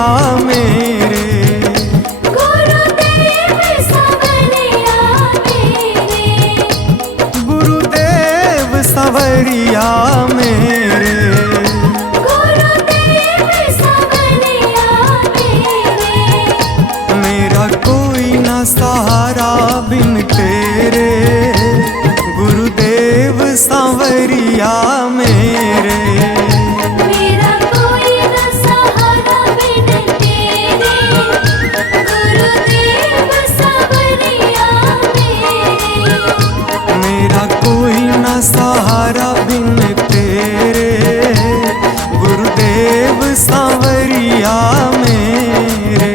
सांवरिया मेरे, गुरुदेव सांवरिया मेरे, गुरुदेव सांवरिया मेरे, गुरुदेव सांवरिया मेरे। मेरा कोई न सहारा बिन तेरे, गुरुदेव सांवरिया मेरे। मेरा कोई न सहारा बिन तेरे, गुरुदेव सांवरिया मेरे। मेरा कोई न सहारा बिन तेरे, गुरुदेव सांवरिया मेरे।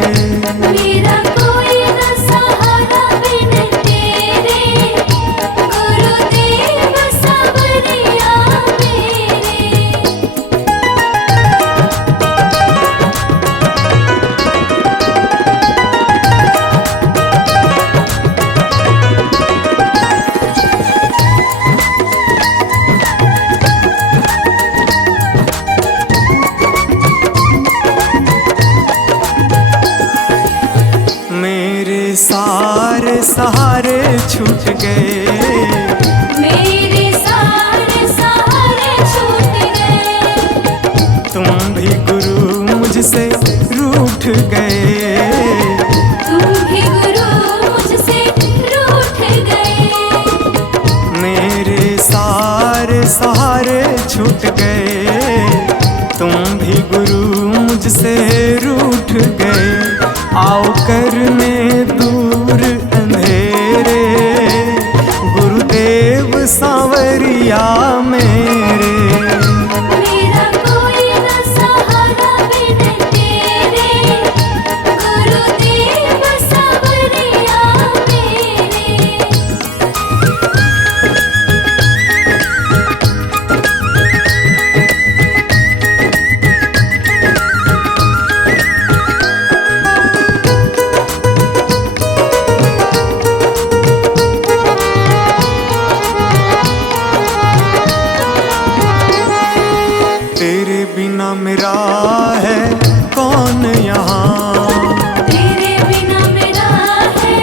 मेरा कोई न सहारा बिन तेरे, गुरुदेव सांवरिया मेरे। मेरे सारे सहारे छूट गए, मेरे सारे सहारे छूट गए। तुम भी गुरु मुझसे रूठ गए, तुम भी गुरु मुझसे रूठ गए। मेरे सारे सहारे छूट गए, तुम भी गुरु मुझसे रूठ गए। आओ करने दूर अंधेरे, गुरुदेव सांवरिया मेरे। मेरा कोई न सहारा बिन तेरे, गुरुदेव सांवरिया मेरे। तेरे बिना मेरा है कौन यहाँ, तेरे बिना मेरा है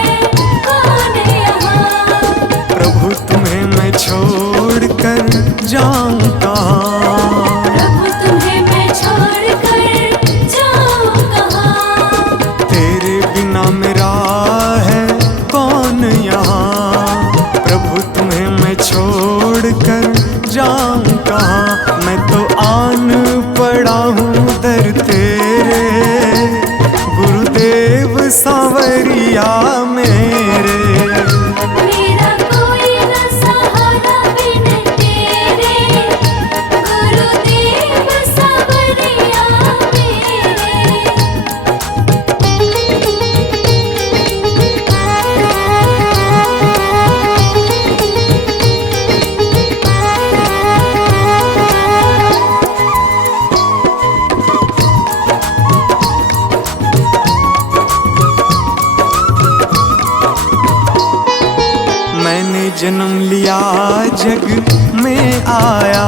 कौन यहाँ। प्रभु तुम्हें मैं छोड़ कर जाऊँ कहाँ। प्रभु तुम्हें मैं छोड़ कर जाऊँ कहाँ। तेरे बिना मेरा है कौन यहाँ, प्रभु तुम्हें मैं छोड़ कर जाऊँ कहाँ। मैं तो आन पड़ा हूँ दर तेरे, गुरुदेव सांवरिया मेरे। मेरा कोई न सहारा बिन तेरे, गुरुदेव सांवरिया मेरे। मैंने जन्म लिया जग में आया,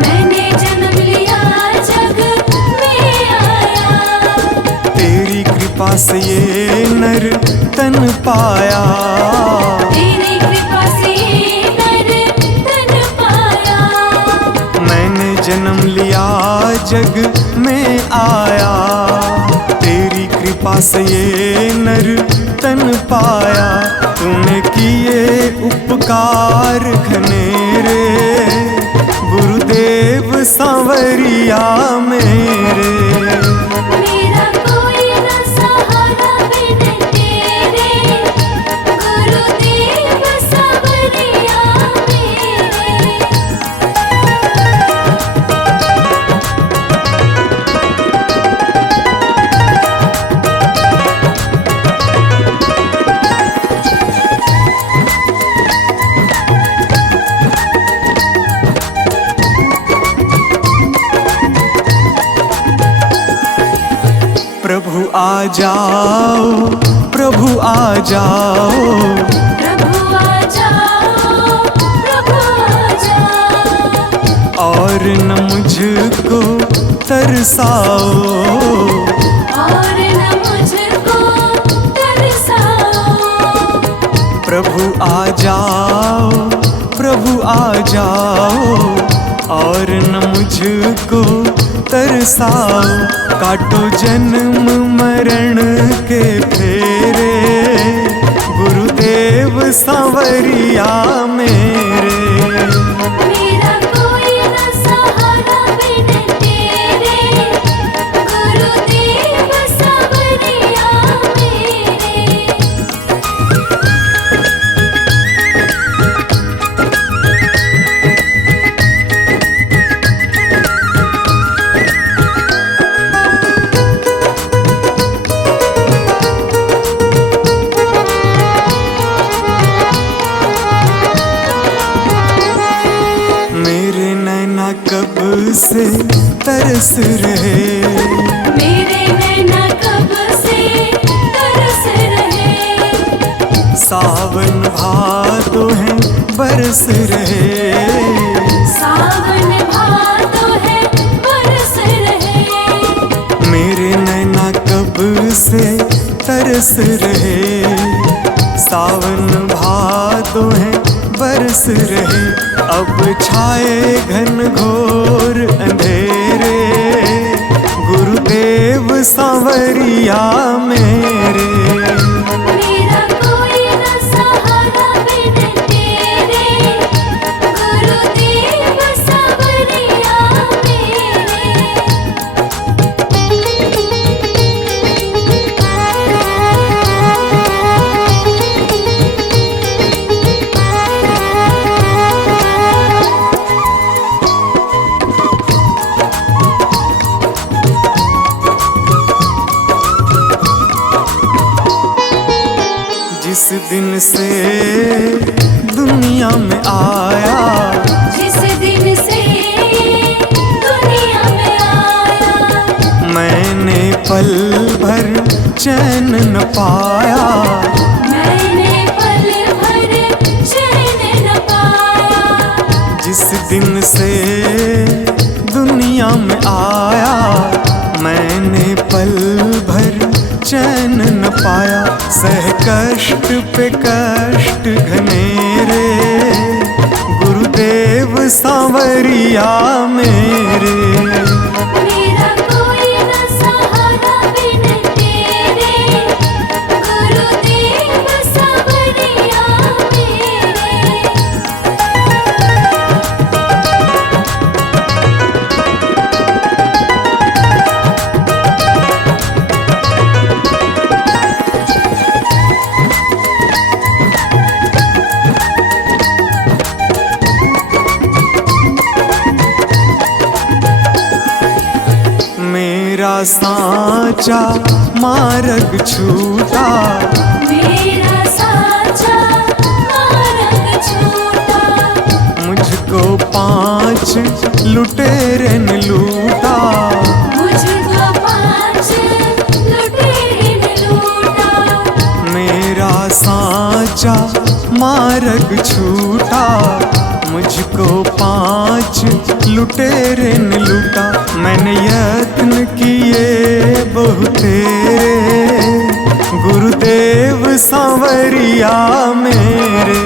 मैंने जन्म लिया जग में आया। तेरी कृपा से ये नर तन पाया। तेरी कृपा से नर तन पाया। मैंने जन्म लिया जग में आया, तेरी कृपा से ये नर तन पाया। तूने किए उपकार घनेरे, गुरुदेव सांवरिया मेरे। मेरा कोई न सहारा बिन तेरे, गुरुदेव सांवरिया मेरे। प्रभु आ जाओ, प्रभु आ जाओ, प्रभु आ जाओ, प्रभु आ जाओ। और न मुझको तरसाओ, प्रभु आ जाओ, प्रभु आ जाओ, और न मुझको तरसाओ। काटो जन्म मरण के फेरे, गुरुदेव सांवरिया मेरे। मेरा कोई न सहारा बिन तेरे, गुरुदेव सांवरिया मेरे। मेरे नैना कब से तरस रहे, मेरे नैना कब से तरस रहे। सावन भादो है बरस रहे, सावन भादो है बरस रहे। मेरे नैना कब से तरस रहे, सावन भादो है बरस रहे। अब छाए घन घोर अंधेरे, गुरुदेव सांवरिया मेरे। मेरा कोई न सहारा बिन तेरे, गुरुदेव सांवरिया जिस दिन से दुनिया में आया, जिस दिन से दुनिया में आया। मैंने पल भर चैन न पाया, मैंने पल भर चैन न पाया। जिस दिन से दुनिया में आया, मैंने पल भर चैन न पाया। सह कष्ट पे कष्ट घनेरे, गुरुदेव सांवरिया मेरे। मेरा कोई न सहारा बिन तेरे, गुरुदेव सांवरिया मेरे। मेरा साचा मार्ग छूटा, मेरा साचा मार्ग छूटा। मुझको 5 लुटेरे ने लूटा, मुझको 5 लुटेरे ने लूटा। मेरा साचा मार्ग छूटा, मुझको 5 लुटेरे ने लूटा। मैंने यत्न किए बहुतेरे, गुरुदेव सांवरिया मेरे।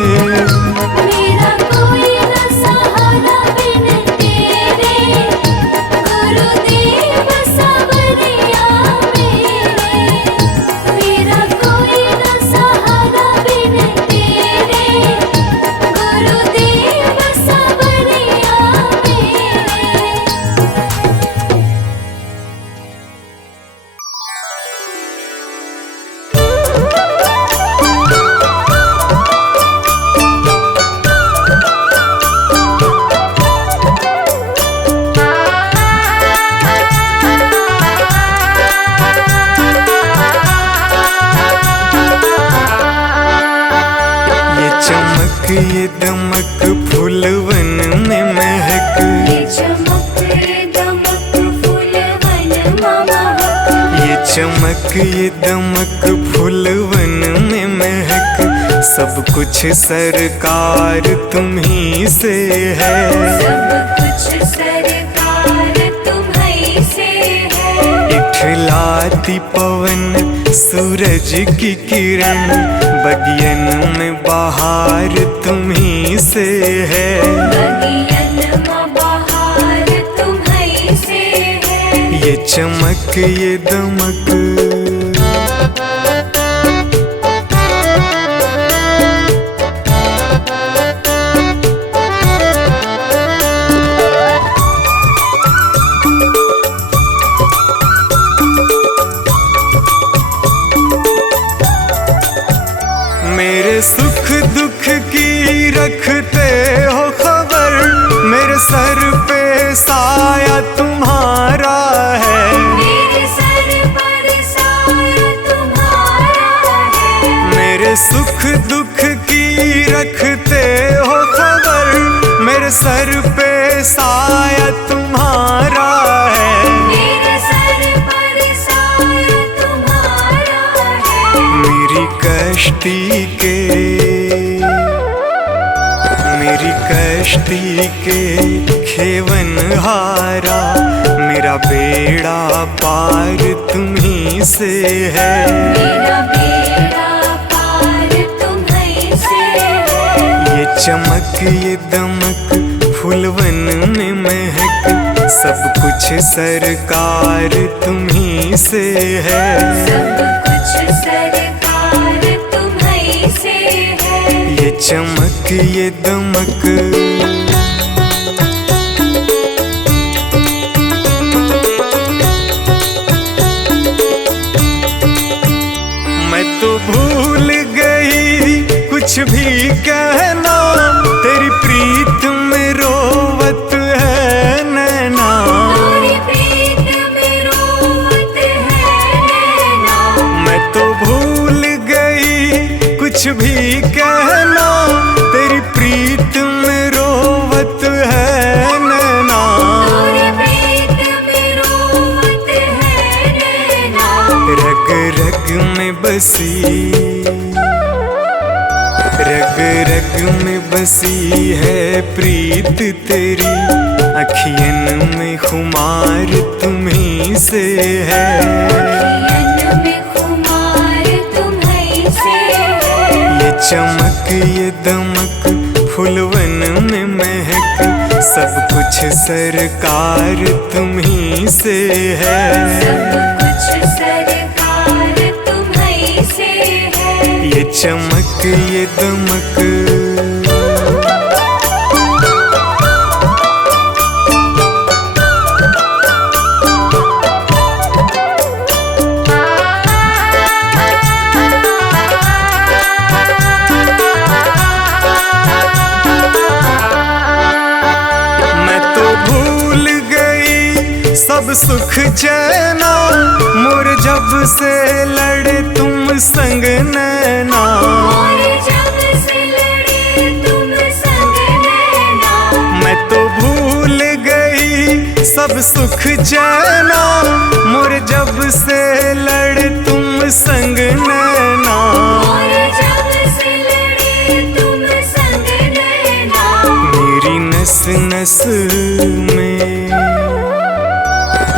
मेरा कोई न सहारा बिन तेरे, गुरुदेव सांवरिया मेरे। मेरा कोई न सहारा बिन तेरे, गुरुदेव सांवरिया मेरे। ये दमक फूलवन में महक, ये चमक दमक फूलवन महक। ये चमक ये दमक फूलवन में महक। सब कुछ सरकार तुम्ही से है, सब कुछ सरकार तुम्हीं से है। इठलाती पवन सूरज की किरण, बगियन में बहार तुम्ही से है। बगियन में बहार तुम्हीं से है। ये चमक ये दमक, मेरे सुख दुख की रखते हो खबर, मेरे सर पे साया तुम्हारा है। मेरे सर पर साया तुम्हारा है। मेरे सुख दुख की रखते हो खबर, मेरे सर पे साया तुम्हारा है। मेरे सर पर साया तुम्हारा है। मेरी कश्ती के खेवन हारा, मेरा बेड़ा पार तुम्ही से है। मेरा बेड़ा पार तुम्हीं से है। ये चमक ये दमक फूलवन में महक, सब कुछ सरकार तुम्ही से है। सब कुछ सरकार तुम्हीं से है। ये चमक ये दमक, मैं तो भूल गई कुछ भी कहना, तेरी प्रीत में रोवत है नैना। तेरी प्रीत में रोवत है नैना। मैं तो भूल गई कुछ भी कहना, तेरी प्रीत में रोवत है नैना। तेरी प्रीत में रोवत है नैना। रग रग में बसी, रग रग में बसी है प्रीत तेरी, अखियन में खुमार तुम्ही से है। अखियन में खुमार तुम्हीं से है। ये चमक ये दमक फूलवन में महक, सब कुछ सरकार तुम्ही से है। सब कुछ सरकार तुम्हीं से है। ये चमक ये दमक, मैं तो भूल गई सब सुख चैना, मोर जब से लड़े तुम संग नैना। और जब से लड़े तुम संग नैना। मैं तो भूल गई सब सुख चैना, मोर जब से लड़े तुम संग नैना। और जब से लड़े तुम संग नैना। मेरी नस नस में,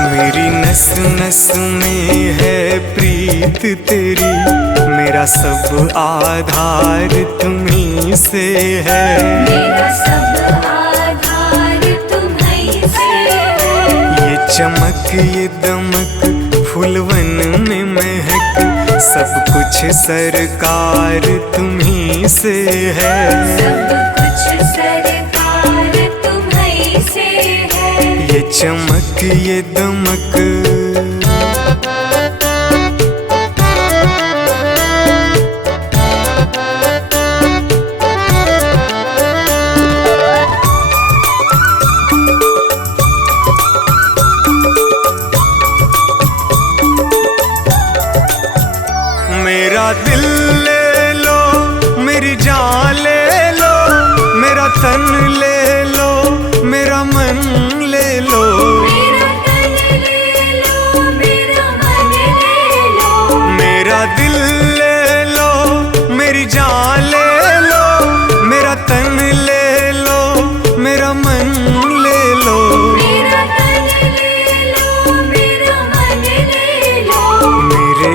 मेरी नस नस में है प्रीत तेरी, मेरा सब आधार तुम्ही से है। मेरा सब आधार तुम्हीं से है। ये चमक ये दमक फूलवन में महक, सब कुछ सरकार तुम्ही से है। सब कुछ सरकार तुम्हीं से है। ये चमक ये दमक, मेरा दिल ले लो, मेरी जान ले लो, मेरा तन ले लो, मेरा मन ले लो। मेरा तन ले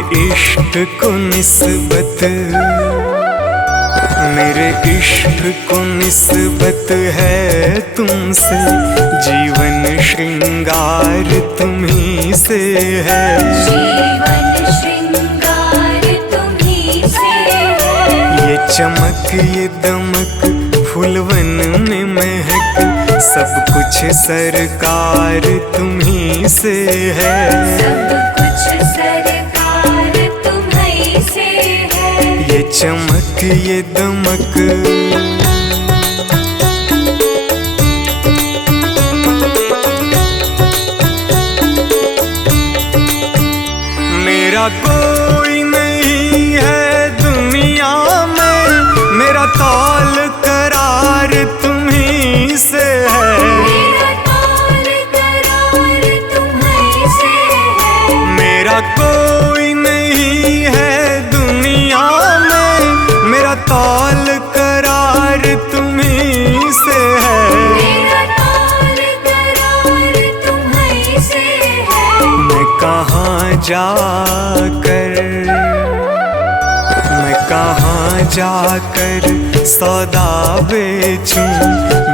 इश्क को निस्बत, मेरे इश्क को निस्बत है तुमसे, जीवन श्रृंगार तुम्ही से है। जीवन श्रृंगार तुम्ही से है। ये चमक ये दमक फूलवन में महक, सब कुछ सरकार तुम्ही से है। सब कुछ सरकार तुम्ही से है। ये चमक ये दमक, मेरा कोई नहीं है दुनिया में, मेरा तौल करार तुम्ही से है। मेरा तौल करार तुम्ही से है। मेरा कोई नहीं है दुनिया में, मेरा तौल करार तुम्ही से है। मेरा तौल करार तुम्ही से है। मैं कहाँ जाकर सौदा बेचूं,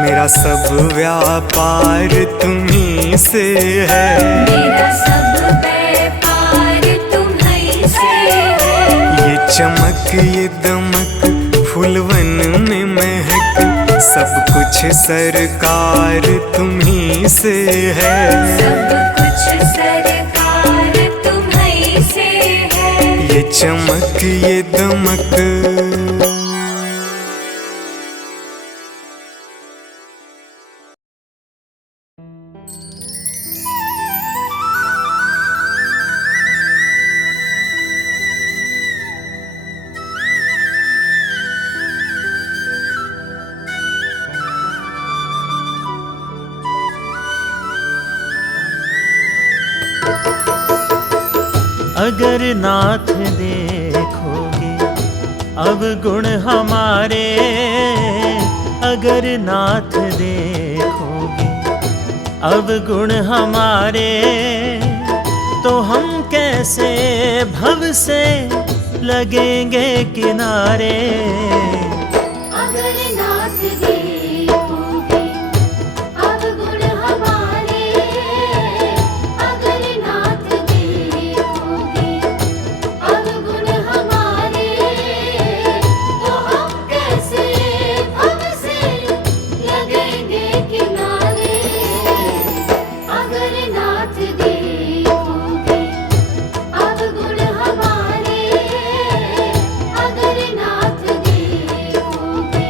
मेरा सब व्यापार तुम्ही से है। मेरा सब व्यापार तुम्ही से है। ये चमक ये दमक फूलवन में महक, सब कुछ सरकार तुम्ही से है। सब कुछ सरकार तुम्ही से है। ये चमक ये दमक, अगर नाथ देखोगे अब गुण हमारे, अगर नाथ देखोगे अब गुण हमारे, तो हम कैसे भव से लगेंगे किनारे। अगर नाथ देखोगे अब गुण हमारे, अगर नाथ देखोगे अब गुण हमारे, तो हम कैसे भव से लगेंगे किनारे। अगर नाथ देखोगे अब गुण हमारे, अगर नाथ देखोगे।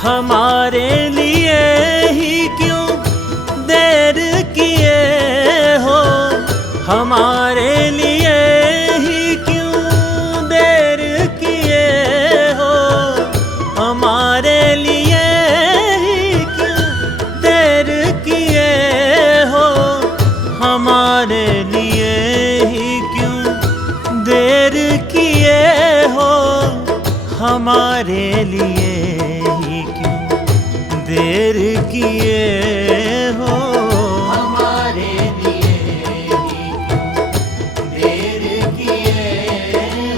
हमारे लिए ही क्यों देर किए हो, हमारे लिए ही क्यों देर किए हो, हमारे लिए ही क्यों देर किए हो, हमारे लिए ही क्यों देर किए हो, हमारे लिए ही क्यों देर किए हो, हमारे लिए ही क्यों देर किए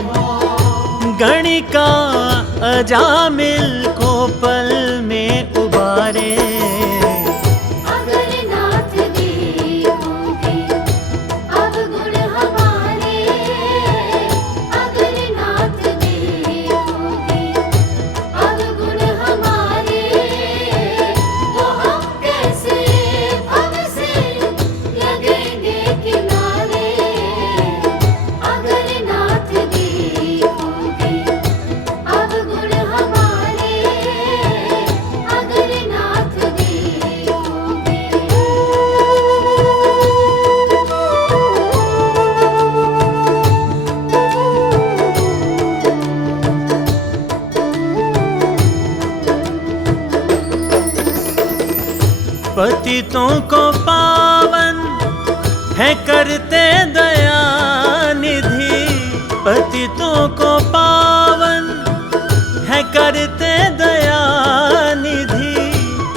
हो। गणिका अजामिल को पल में उबारे, अगर नाथ देखोगे अब गुण हमारे, अगर नाथ देखोगे अब गुण हमारे, तो हम कैसे भव से लगेंगे किनारे। अगर नाथ देखोगे अब गुण हमारे, पतितों को पावन है करते दया निधि। पतितों को पावन है करते दया निधि।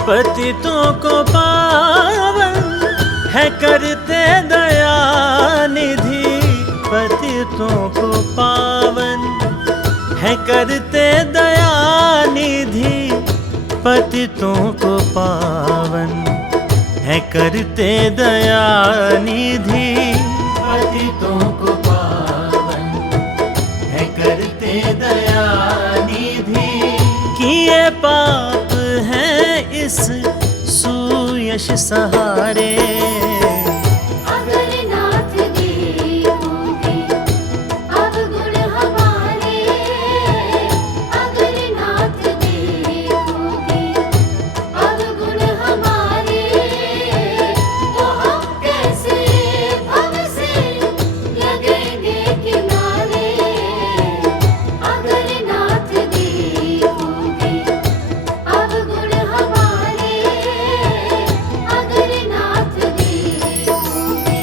पतितों को पावन है करते दया निधि। पतितों को पावन है करते दया निधि। पतितों को पावन है करते दया निधि। पतितों को पावन है करते दया निधि। किए पाप हैं इस सुयश सहारे। अगर नाथ देखोगे अवगुण हमारे। अगर नाथ देखोगे अवगुण हमारे। तो हम कैसे भव से लगेंगे किनारे। अगर नाथ देखोगे अवगुण हमारे। अगर नाथ देखोगे।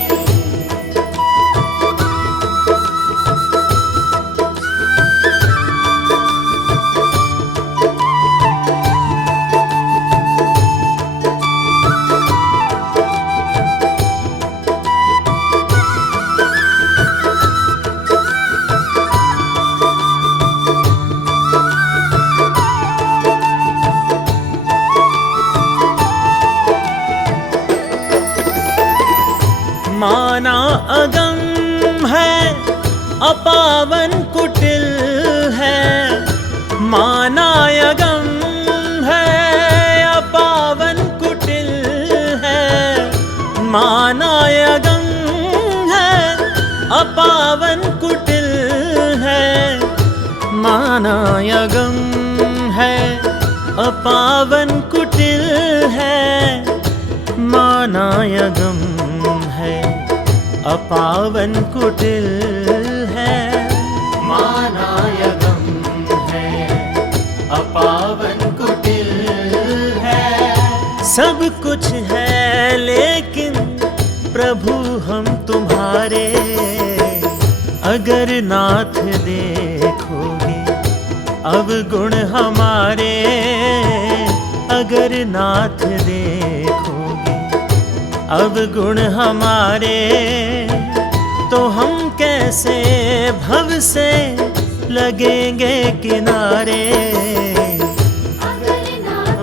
माना अगम है अपावन कुटिल है। माना अगम है अपावन कुटिल है। माना अगम है अपावन कुटिल है। माना अगम है अपावन कुटिल है। माना अगम है अपावन कुटिल है। माना अगम है अपावन कुटिल है। सब कुछ है लेकिन प्रभु हम तुम्हारे। अगर नाथ देखोगे अवगुण हमारे। अगर नाथ देखोगे अवगुण हमारे। तो हम कैसे भव से लगेंगे किनारे। अगर नाथ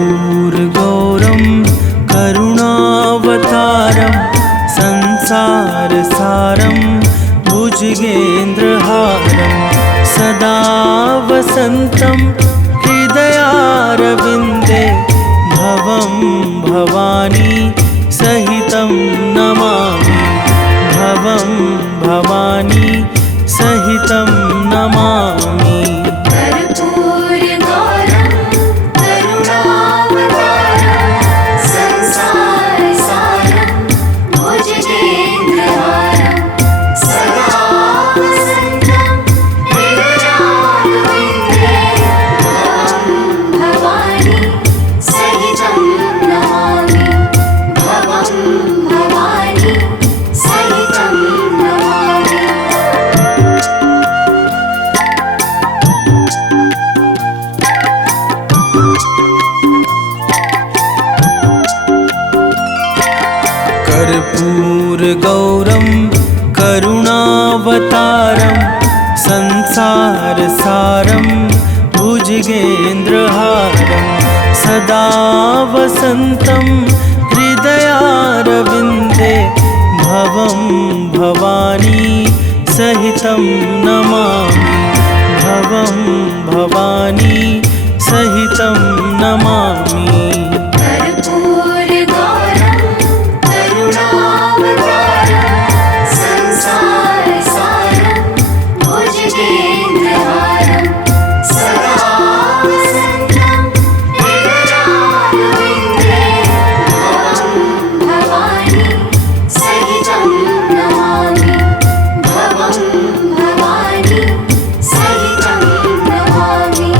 कर्पूरगौरं करुणावतारं संसारसारं भुजगेन्द्रहारं सदा वसन्तं हृदयारविन्दे भवं भवानी सहितं नमामि। भवं भवानी सहितं नमामि। कर्पूरगौरं करुणावतारं संसारसारं भुजगेन्द्रहारं सदा वसन्तं हृदयारविन्दे भवानी कर्पूरगौरं करुणावतारं संसारसारं भुजगेन्द्रहारं सदा वसन्तं हृदयारविन्दे भवं भवानी सहितं नमामि भवं भवानी सहितं नमामि कर्पूरगौरं करुणावतारं संसारसारं भुजगेन्द्रहारं सदा वसन्तं हृदयारविन्दे भवं भवानी सहितं नमामि भवं भवानी सहितं नमामि।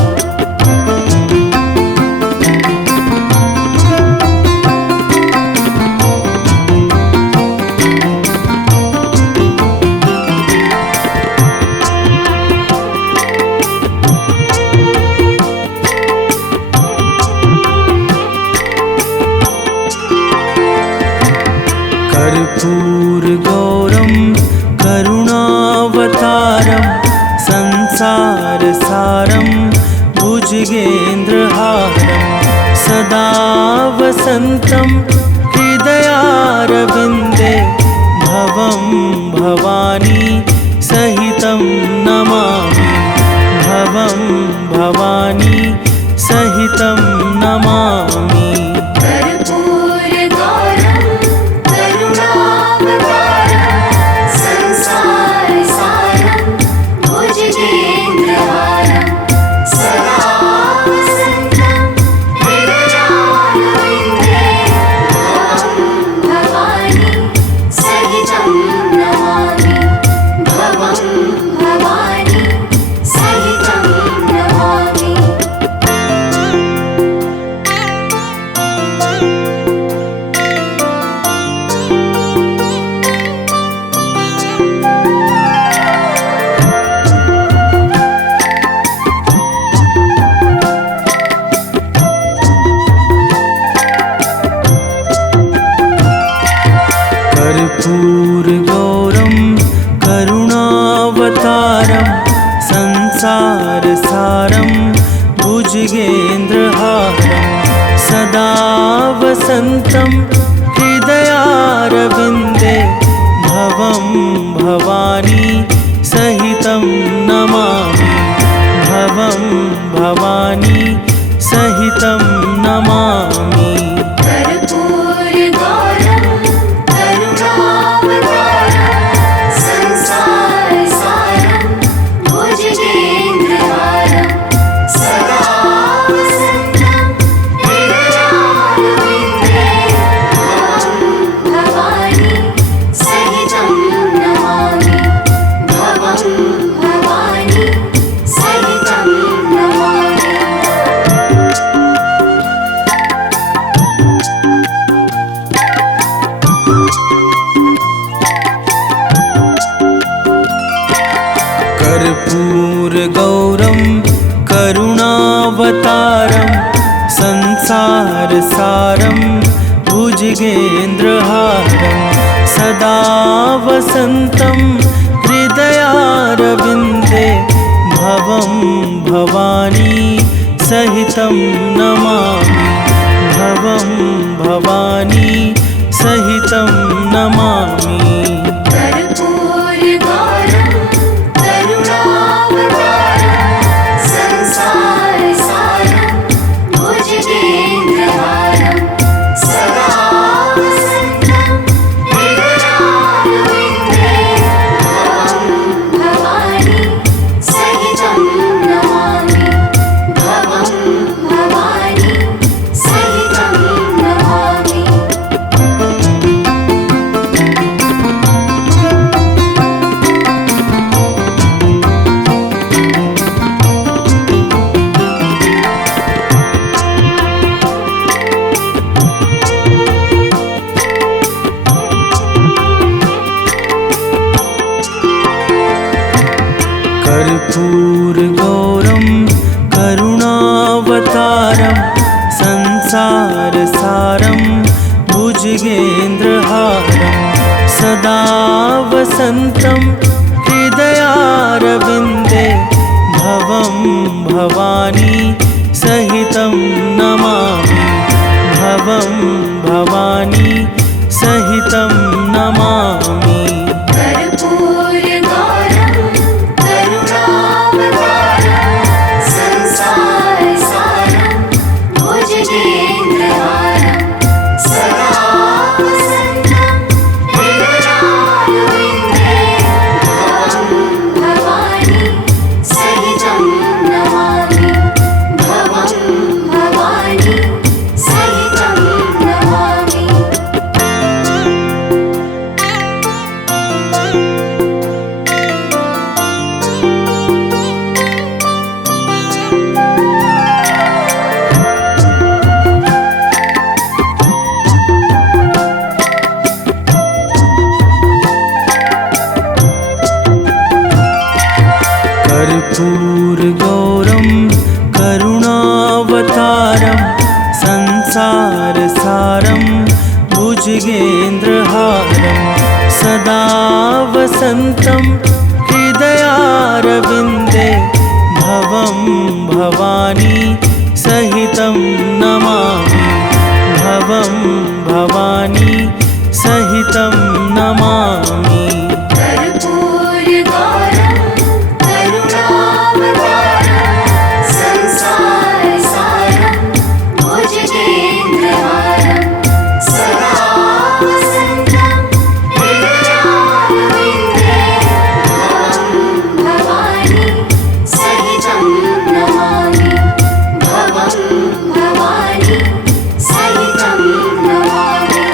कर्पूरगौरं करुणावतारं संसारसारं भुजगेन्द्रहारं सदा वसन्तं हृदयारविन्दे भवं भवानी सहितं नमामि भवं भवानी सहितं नमामि कर्पूरगौरं करुणावतारं संसारसारं भुजगेन्द्रहारं सदा वसन्तं हृदयारविन्दे भवं भवानी सहितं नमामि भवं भवानी सहितं नमामि। कर्पूरगौरं करुणावतारं संसारसारं भुजगेन्द्रहारं सदा वसन्तं हृदयारविन्दे भवं भवानी सहितं नमामि भवं भवानी सहितं नमामि कर्पूरगौरं करुणावतारं संसारसारं भुजगेन्द्रहारं सदा वसन्तं हृदयारविन्दे भवं भवानी सहितं नमामि भवं भवानी सहितं नमामि। कर्पूरगौरं करुणावतारं संसारसारं भुजगेन्द्रहारं सदा वसन्तं हृदयारविन्दे भवं भवानी सहितं नमामि भवं भवानी सहितं नमामि कर्पूरगौरं करुणावतारं संसारसारं भुजगेन्द्रहारं सदा वसन्तं हृदयारविन्दे भवं भवानी सहितं नमामि भवं भवानी सहितं नमामि। भुजगेन्द्रहारं सदा वसन्तं हृदयारविन्दे भवं भवानी सहितं नमामि भवं भवानी सहितं नमामि कर्पूरगौरं करुणावतारं संसारसारं भुजगेन्द्रहारं सदा वसन्तं हृदयारविन्दे भवं भवानी सहितं नमामि भवं भवानी सहितं नमामि। कर्पूरगौरं करुणावतारं संसारसारं भुजगेन्द्रहारं सदा वसन्तं हृदयारविन्दे भवं भवानी सहितं नमामि भवं भवानी सहितं नमामि कर्पूरगौरं करुणावतारं संसारसारं भुजगेन्द्रहारं सदा वसन्तं हृदयारविन्दे भवं भवानी सहितं नमामि भवं भवानी सहितं नमामि।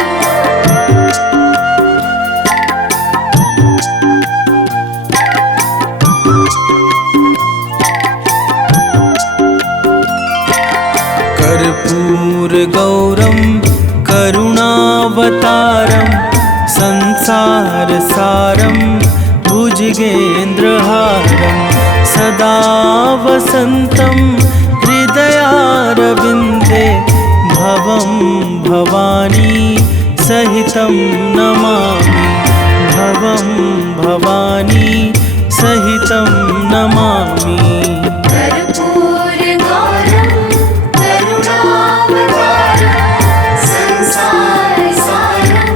कर्पूरगौरं करुणावतारं संसारसारं भुजगेन्द्रहारं सदा वसन्तं हृदयारविन्दे भवं भवानी सहितं नमामि भवं भवानी सहितं नमामि कर्पूरगौरं करुणावतारं संसारसारं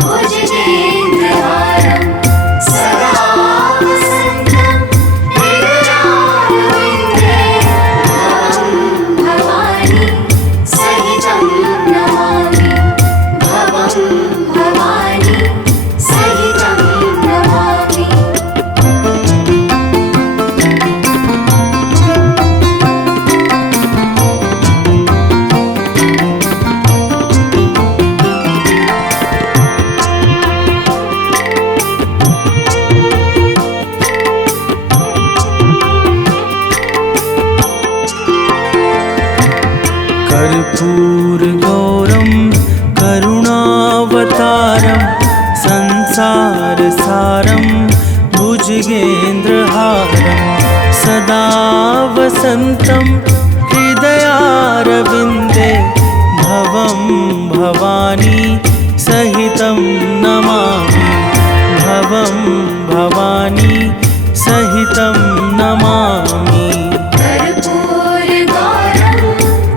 भुजगेन्द्रहारं सदा वसन्तं हृदयारविन्दे भवं भवानी सहितं नमामि भवं भवानी सहितं नमामि। कर्पूरगौरं करुणावतारं संसारसारं भुजगेन्द्रहारं सदा वसन्तं हृदयारविन्दे भवं भवानी सहितं नमामि भवं भवानी सहितं नमामि कर्पूरगौरं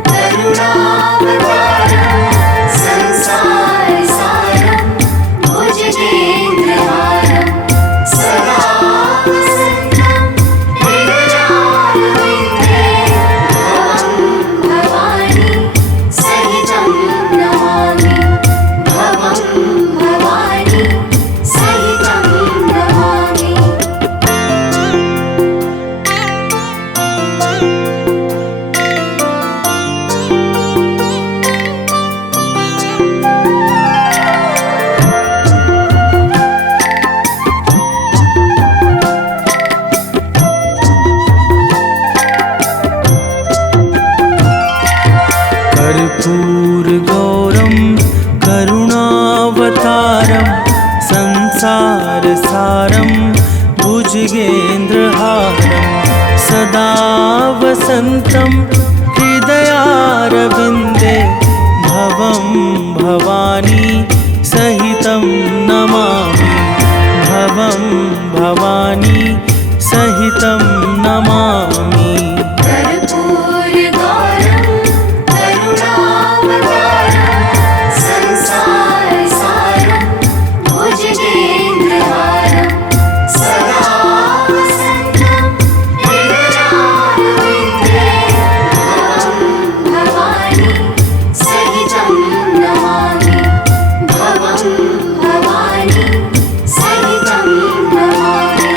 करुणावतारं संसारसारं भुजगेन्द्रहारं सदा वसन्तं हृदयारविन्दे भवं भवानी सहितं नमामि भवं भवानी सहितं नमामि। कर्पूरगौरं करुणावतारं संसारसारं भुजगेन्द्रहारं सदा वसन्तं हृदयारविन्दे भवं भवानी सहितं सहितं नमामि भवं भवानी सहितं नमामि कर्पूरगौरं करुणावतारं संसारसारं भुजगेन्द्रहारं सदा वसन्तं हृदयारविन्दे भवं भवानी सहितं नमामि भवं भवानी सहितं नमामि।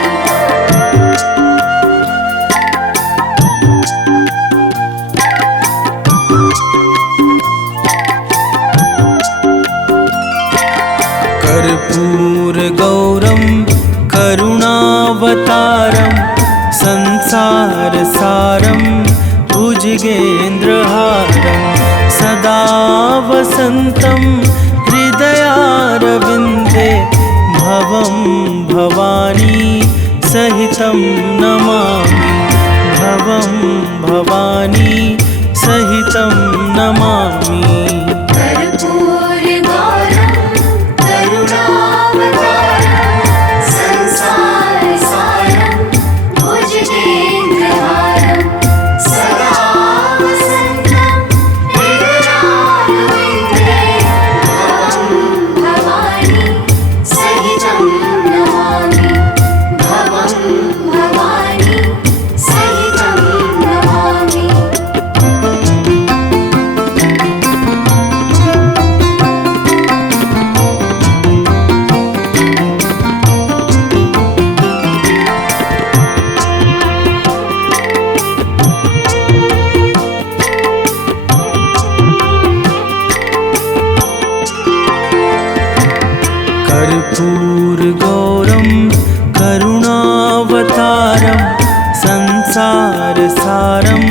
कर्पूरगौरं करुणावतारं संसारसारं भुजगेन्द्रहारं सदा वसन्तं हृदयारविन्दे भवं भवानी सहितं नमामि भवं भवानी सहितं नमामि कर्पूरगौरं करुणावतारं संसारसारं भुजगेन्द्रहारं सदा वसन्तं हृदयारविन्दे भवं भवानी सहितं नमामि भवं भवानी सहितं नमामि। कर्पूरगौरं करुणावतारं संसारसारं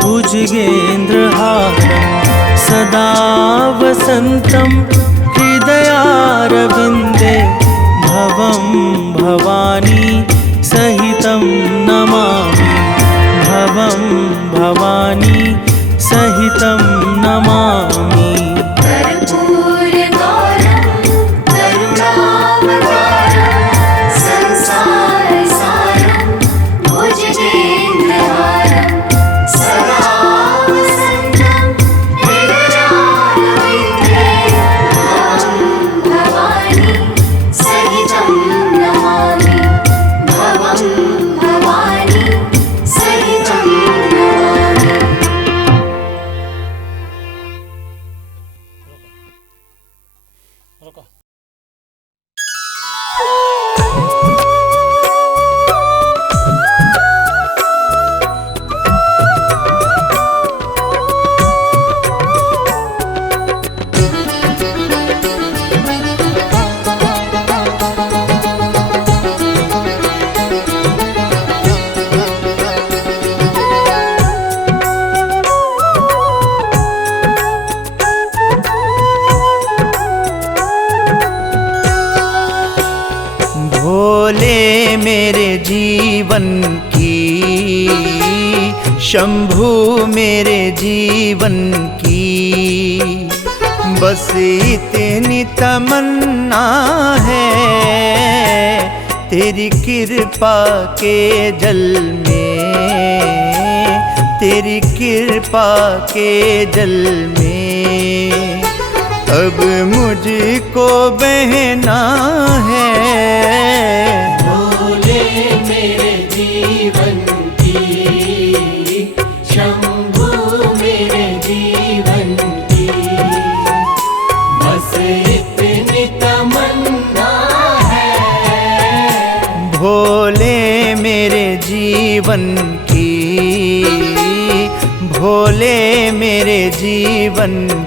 भुजगेन्द्रहारं सदा वसन्तं हृदयारविन्दे भवं भवानी सहितं नमामि भवं भवानी सहितं नमामि कर्पूरगौरं करुणावतारं संसारसारं भुजगेन्द्रहारं सदा वसन्तं हृदयारविन्दे भवं भवानी सहितं नमामि भवं भवानी सहितं नमामि। भोले मेरे जीवन की शंभू मेरे जीवन की बस इतनी तमन्ना है तेरी कृपा के जल में तेरी कृपा के जल में अब मुझको बहना है। भोले मेरे जीवन की शंभू मेरे जीवन की बस इतनी तमन्ना है भोले मेरे जीवन की भोले मेरे जीवन की।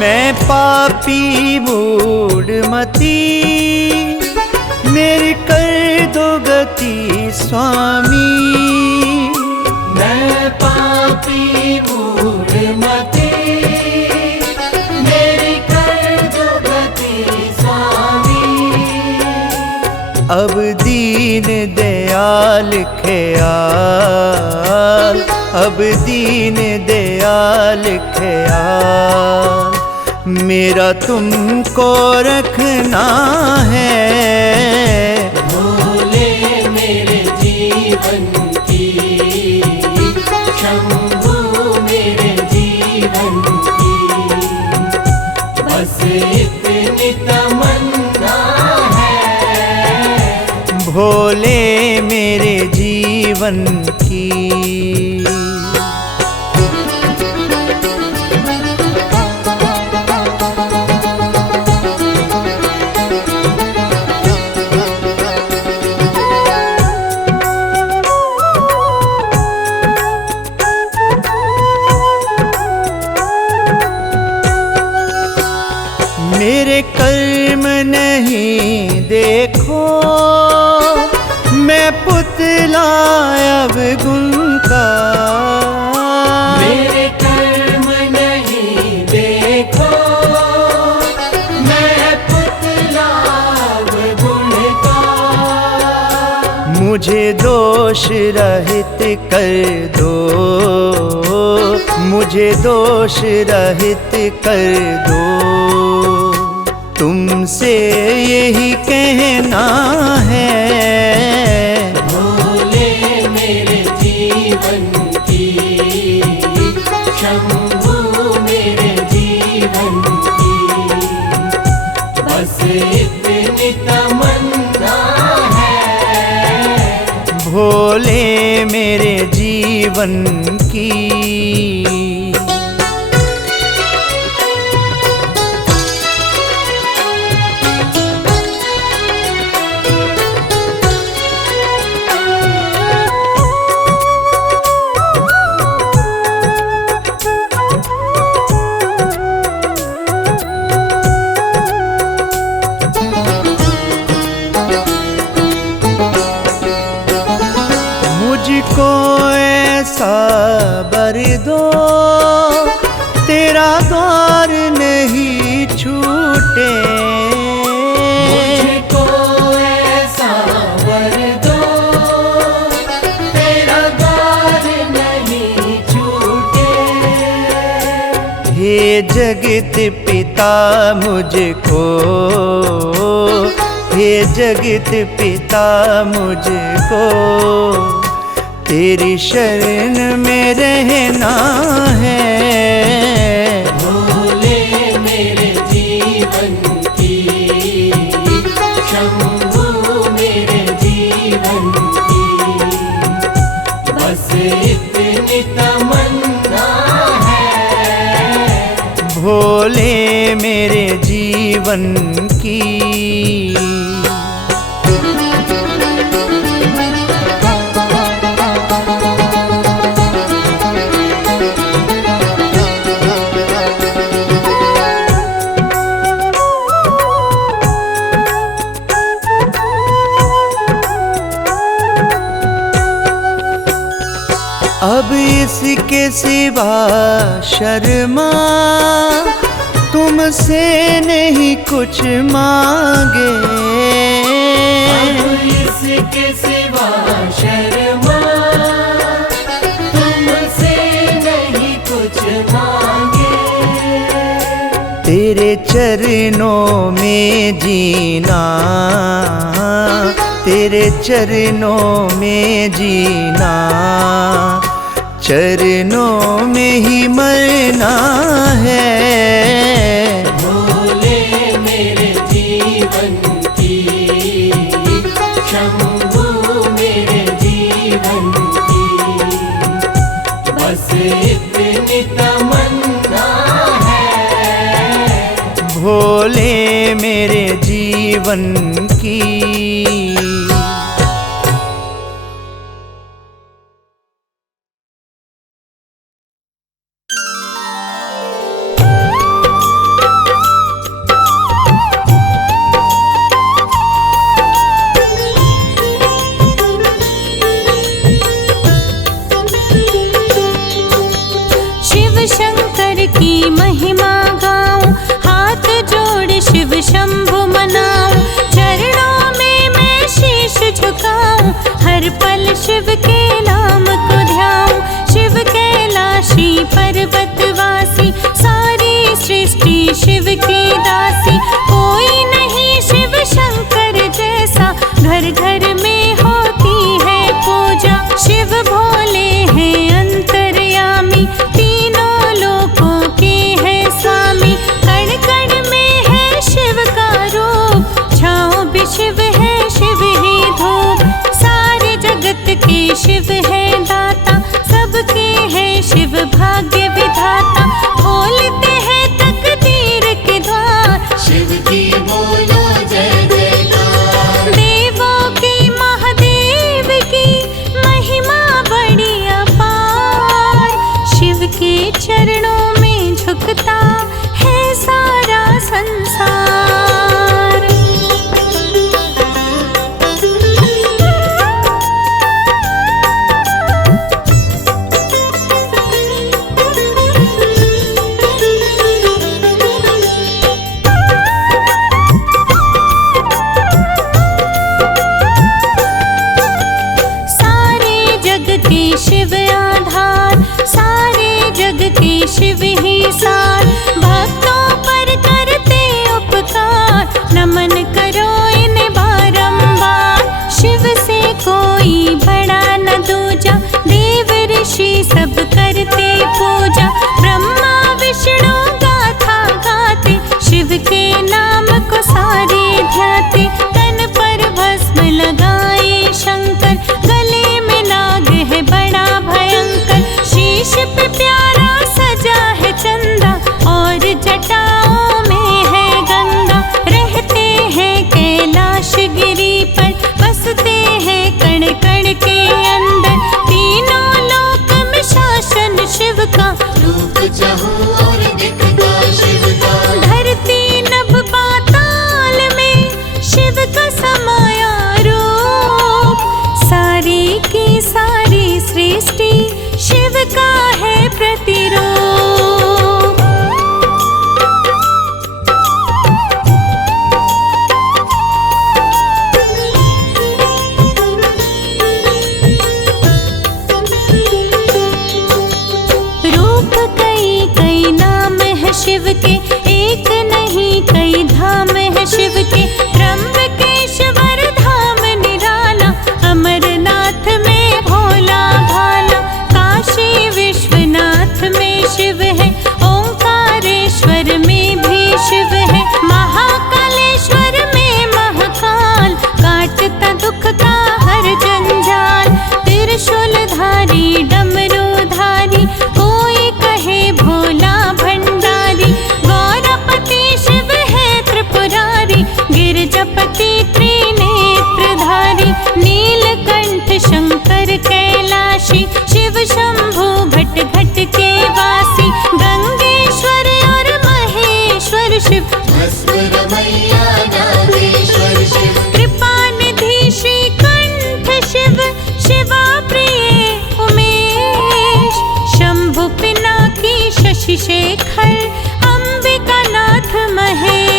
मैं पापी मूढ़मती मेरी कर दो गति स्वामी। मैं पापी मूढ़मती, मेरी कर दो गति स्वामी। अब दीन दयाल ख्याल, अब दीन दयाल ख्याल मेरा तुमको रखना है। भोले मेरे जीवन की, शंभू मेरे जीवन की, बस इतनी तमन्ना है। भोले मेरे जीवन की। मेरे कर्म नहीं देखो, मैं पुतला अब गुण का। मेरे कर्म नहीं देखो, मैं पुतला गुण का। मुझे दोष रहित कर दो, मुझे दोष रहित कर दो। तुमसे यही कहना है। भोले मेरे जीवन की, शंभू मेरे जीवन की, बस इतनी तमन्ना है। भोले मेरे जीवन की। मुझको ऐसा बर दो, तेरा द्वार नहीं छूटे। मुझको ऐसा वर दो, तेरा द्वार नहीं छूटे। हे जगत पिता मुझको, हे जगत पिता मुझको तेरी शरण में रहना है। भोले मेरे जीवन की, शंभू मेरे जीवन की, बस इतनी तमन्ना है। भोले मेरे जीवन की। अब इसके सिवा शर्मा तुमसे नहीं कुछ मांगे। अब इसके सिवा शर्मा तुमसे नहीं कुछ मांगे। तेरे चरणों में जीना, तेरे चरणों में जीना, चरणों में ही मरना है। भोले मेरे जीवन की, शंभू मेरे जीवन की, बस इतनी तमन्ना है। भोले मेरे जीवन की। शिव ही सार, भक्तों पर करते उपकार, नमन करो इन्हें बारंबार। शिव से कोई बड़ा न दूजा, देव ऋषि सब करते पूजा, ब्रह्मा विष्णु गाथा गाते, शिव के नाम को सारे ध्याते। तन पर भस्म लगाए शंकर, गले में नाग है बड़ा भयंकर, शीश पे प्यारा सजा है चंदा, और जटाओं में है गंगा। रहते हैं कैलाश गिरी पर, बसते हैं कण कण के अंदर, तीनों लोक में शासन शिव का, रूप चाहूं और दिखता शिव का। धरती नभ पाताल में शिव का समाया रूप, सारी की सारी सृष्टि शिव का है प्रतिरूप। रूप कई कई नाम है शिव के, एक नहीं कई धाम है शिव के, त्र्यंबकेश्वर धाम निराला, अमरनाथ में भोला भाला, काशी विश्वनाथ में शिव है, ओंकारेश्वर में भी शिव है, महाकालेश्वर में महाकाल, काटता दुख का हर जंजाल, त्रिशूलधारी डमरूधारी, कोई कहे भोला भंडारी, गौरपति शिव है त्रिपुरारी, गिरजापति त्रिनेत्रधारी, नीलकंठ शंकर कैलाशी, शिव शंभु घट घट के वासी, गंगेश्वर और महेश्वर शिव, भस्म रमैया नागेश्वर शिव। कृपानिधि श्रीकंठ शिव, शिवा प्रिय उमेश, शंभु पिनाकी शशि शेखर, अंबिकानाथ महेश।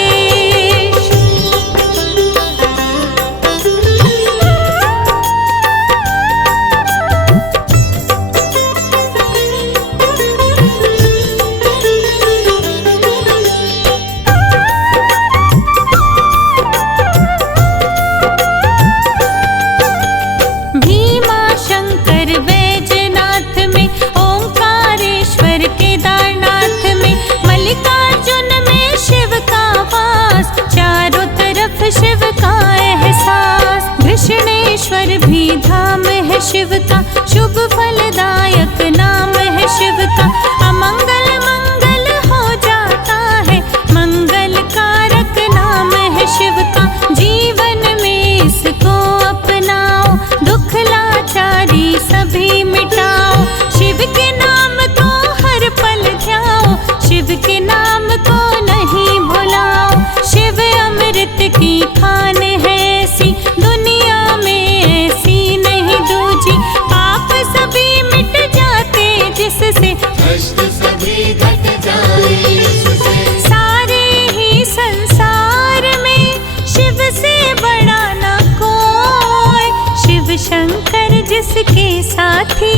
भीमा शंकर बैजनाथ में, ओंकारेश्वर केदारनाथ में, मल्लिकार्जुन में शिव का वास, चारों तरफ शिव का एहसास। कृष्णेश्वर भी धाम है शिव का, शुभ फलदायक नाम है शिव का, अमंगल मंगल हो जाता है, मंगल कारक नाम है शिव का। जीवन में इसको अपनाओ, दुख लाचारी सभी मिटाओ, शिव के नाम को हर पल ध्याओ, शिव के नाम को नहीं भुलाओ। शिव अमृत की खान है ऐसी, दुनिया में ऐसी नहीं दूजी, पाप सभी मिट जाते जिससे, कष्ट सभी घट जाए इससे। सारे ही संसार में शिव से बड़ा न कोई, शिव शंकर जिसके साथी,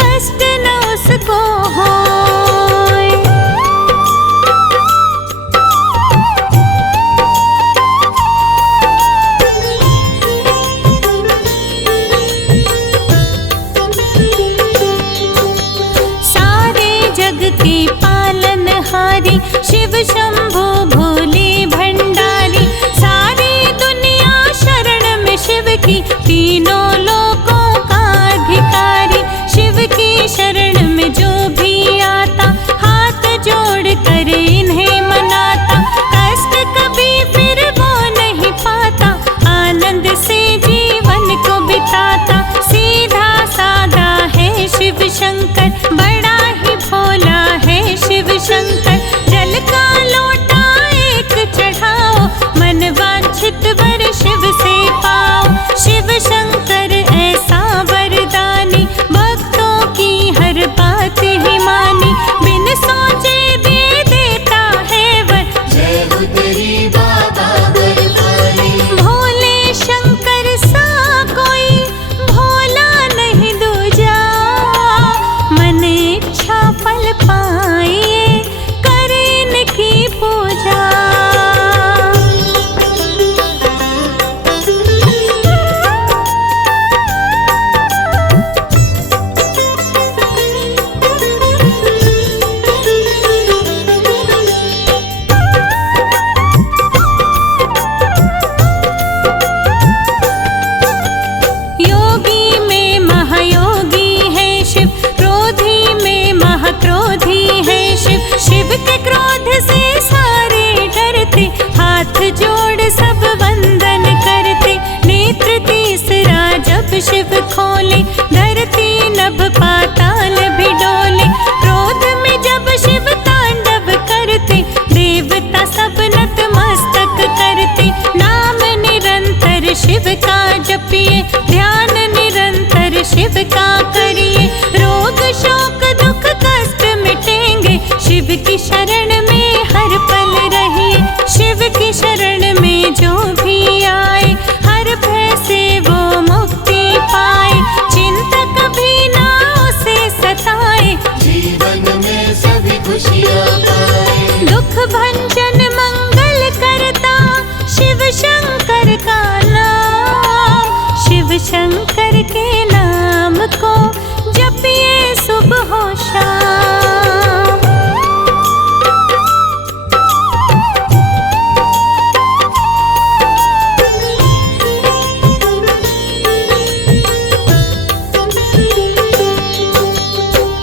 कष्ट न उसको होए। सारे जग के पालनहारी, शिव शंभु भोले भंडारी, सारी दुनिया शरण में शिव की, तीनों लोकों का अधिकारी, शिव की शरण में जो भी आता, हाथ जोड़ कर इन्हें मनाता, कष्ट कभी फिर वो नहीं पाता, आनंद से जीवन को बिताता। सीधा सादा है शिव शंकर, बड़ा ही भोला है शिव शंकर, जल का लोटा एक चढ़ाओ, मन वांछित वर शिव से पाओ। शिव शंकर शंकर के नाम को जपिए सुबह शाम।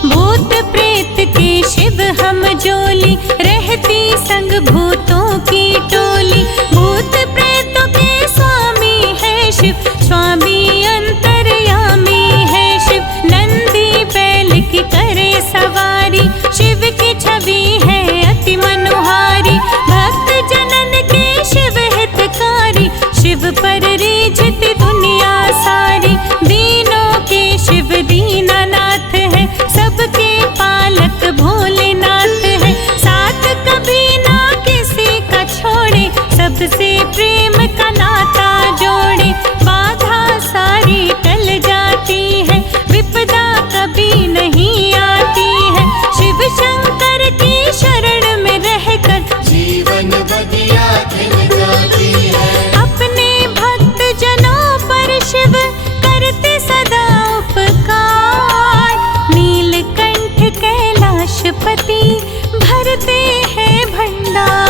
भूत प्रेत के शिव हम जोली, रहती संग भूतों की टोली। भूत प्रेतों के स्वामी है शिव, स्वामी अंतर्यामी है शिव। नंदी बैल की करे सवारी, शिव की छवि है अति मनोहारी। भक्त जनन के शिव हितकारी, शिव पर रीझती दुनिया सारी। दीनों के शिव दीनानाथ है, सबके पालक भोलेनाथ है। साथ कभी ना किसी का छोड़े, सबसे प्रेम का नाता जोड़े। बाधा सारी टल जाती है, विपदा कभी नहीं आती है। शिव शंकर की शरण में रहकर जीवन बदिया खिल जाती है। अपने भक्त जनों पर शिव करते सदा उपकार। नीलकंठ कैलाशपति भरते हैं भंडार।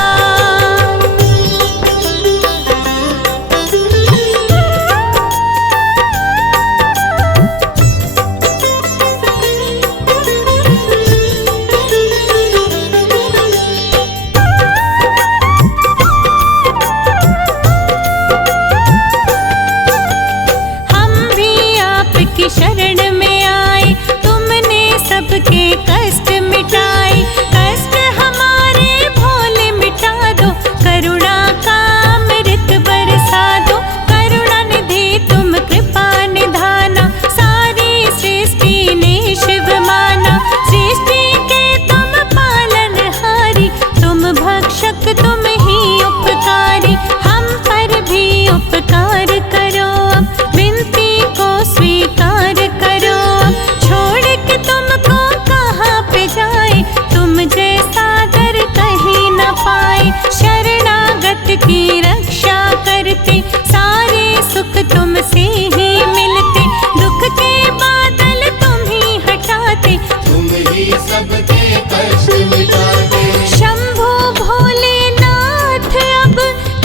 हम भी आपकी शरण में आए, तुमने सबके कष्ट मिटाए। कष्ट हमारे भोले मिटा दो, करुणा का अमृत बरसा दो। करुणा निधि तुम कृपा निधाना, सारी सृष्टि ने शिव माना। सृष्टि के तुम पालनहारी, तुम भक्षक तुम ही उपकारी। हम पर भी उपकार करो, अब विनती को स्वीकार करो। अब छोड़ के तुमको कहाँ पे जाए, तुम जैसा दर कहीं न पाए। शरणागत की रक्षा करते, सारे सुख तुमसे ही मिलते। दुख के बादल तुम ही हटाते, तुम ही सबके कष्ट मिटाते। शंभो भोलेनाथ अब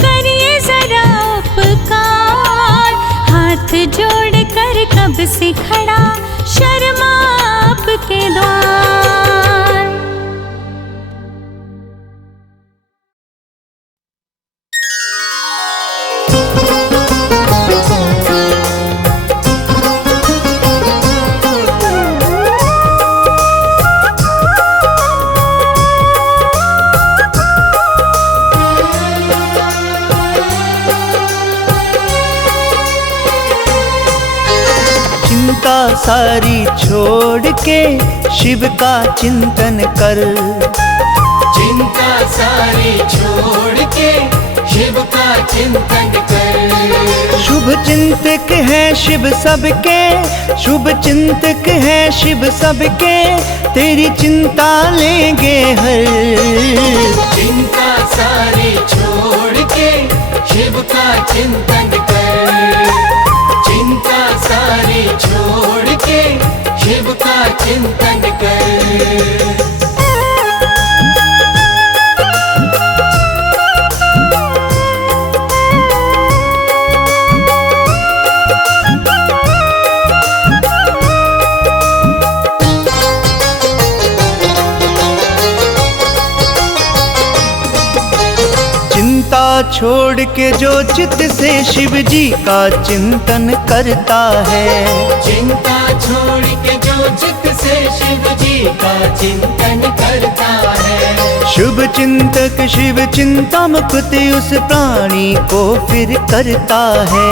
करिए जरा उपकार। हाथ जोड़ कर कब से खड़ा शर्मा आपके द्वार। चिंता सारी छोड़ के शिव का चिंतन कर। चिंता सारी छोड़ के शिव का चिंतन कर। शुभ चिंतक है शिव सबके, शुभ चिंतक है शिव सबके। तेरी चिंता लेंगे हर। चिंता सारी छोड़ के शिव का चिंतन कर। चिंता सारी छोड़ के शिव का चिंतन कर। चिंता छोड़ के जो चित्त से शिव जी का चिंतन करता है। चिंता छोड़ के जो चित्त से शिव जी का चिंतन करता है। शुभ चिंतक शिव चिंता मुक्त उस प्राणी को फिर करता है।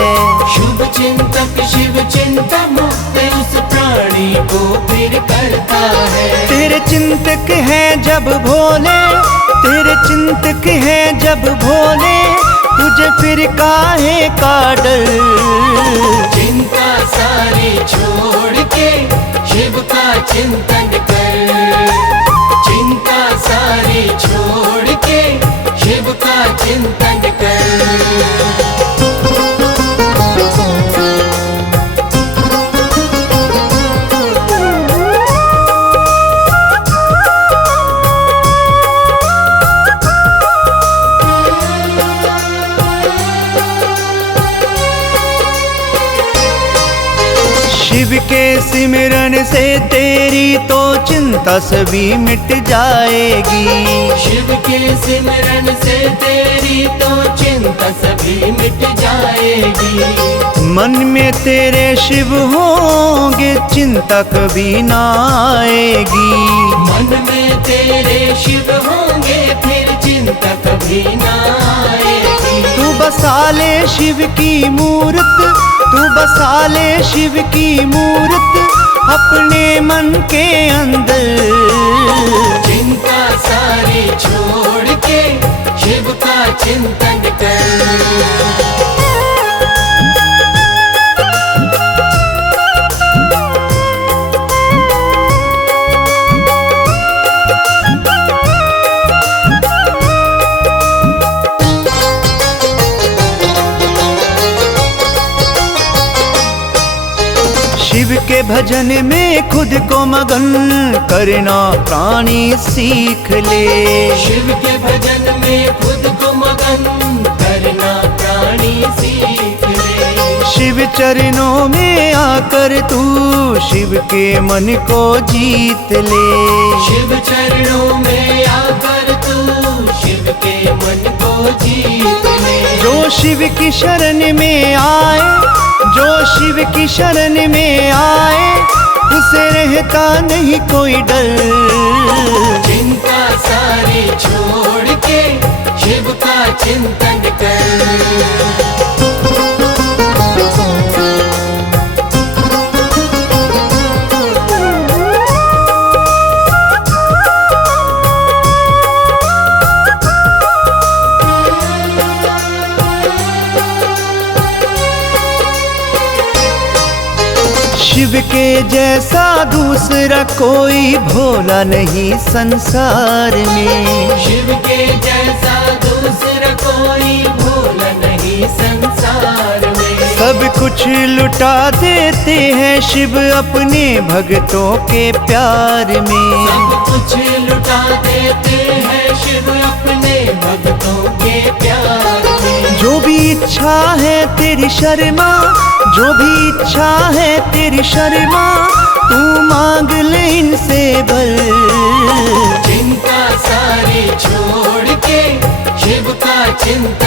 शुभ चिंतक शिव चिंता मुक्त उस प्राणी को फिर करता है। तेरे चिंतक है जब भोले, तेरे चिंतक है जब भोले। तुझे फिर काहे का डर। चिंता सारी छोड़ के शिव का चिंतन कर। चिंता सारी छोड़ के शिव का चिंतन कर। शिव के सिमरन से तेरी तो चिंता सभी मिट जाएगी। शिव के सिमरन से तेरी तो चिंता सभी मिट जाएगी। मन में तेरे शिव होंगे चिंता कभी ना आएगी। मन में तेरे शिव होंगे फिर चिंता कभी ना आएगी। तू बसा ले शिव की मूरत, तू बसा ले शिव की मूरत अपने मन के अंदर। चिंता सारी छोड़ के शिव का चिंतन कर। शिव के भजन में खुद को मगन करना प्राणी सीख ले। शिव के भजन में खुद को मगन करना प्राणी सीख ले। शिव चरणों में आकर तू शिव के मन को जीत ले। शिव चरणों में आकर तू शिव के मन को जीत ले। जो शिव की शरण में आए, जो शिव की शरण में आए उसे रहता नहीं कोई डर। चिंता सारी छोड़ के शिव का चिंतन कर। शिव के जैसा दूसरा कोई भोला नहीं संसार में। शिव के जैसा दूसरा कोई भोला नहीं संसार में। सब कुछ लुटा देते हैं शिव अपने भक्तों के प्यार में। सब कुछ लुटा देते हैं शिव अपने भक्तों के प्यार में। जो भी इच्छा है तेरी शर्मा, जो भी इच्छा है तेरी शर्मा तू मांग ले इनसे भर। चिंता सारी छोड़ के शिव का चिंतन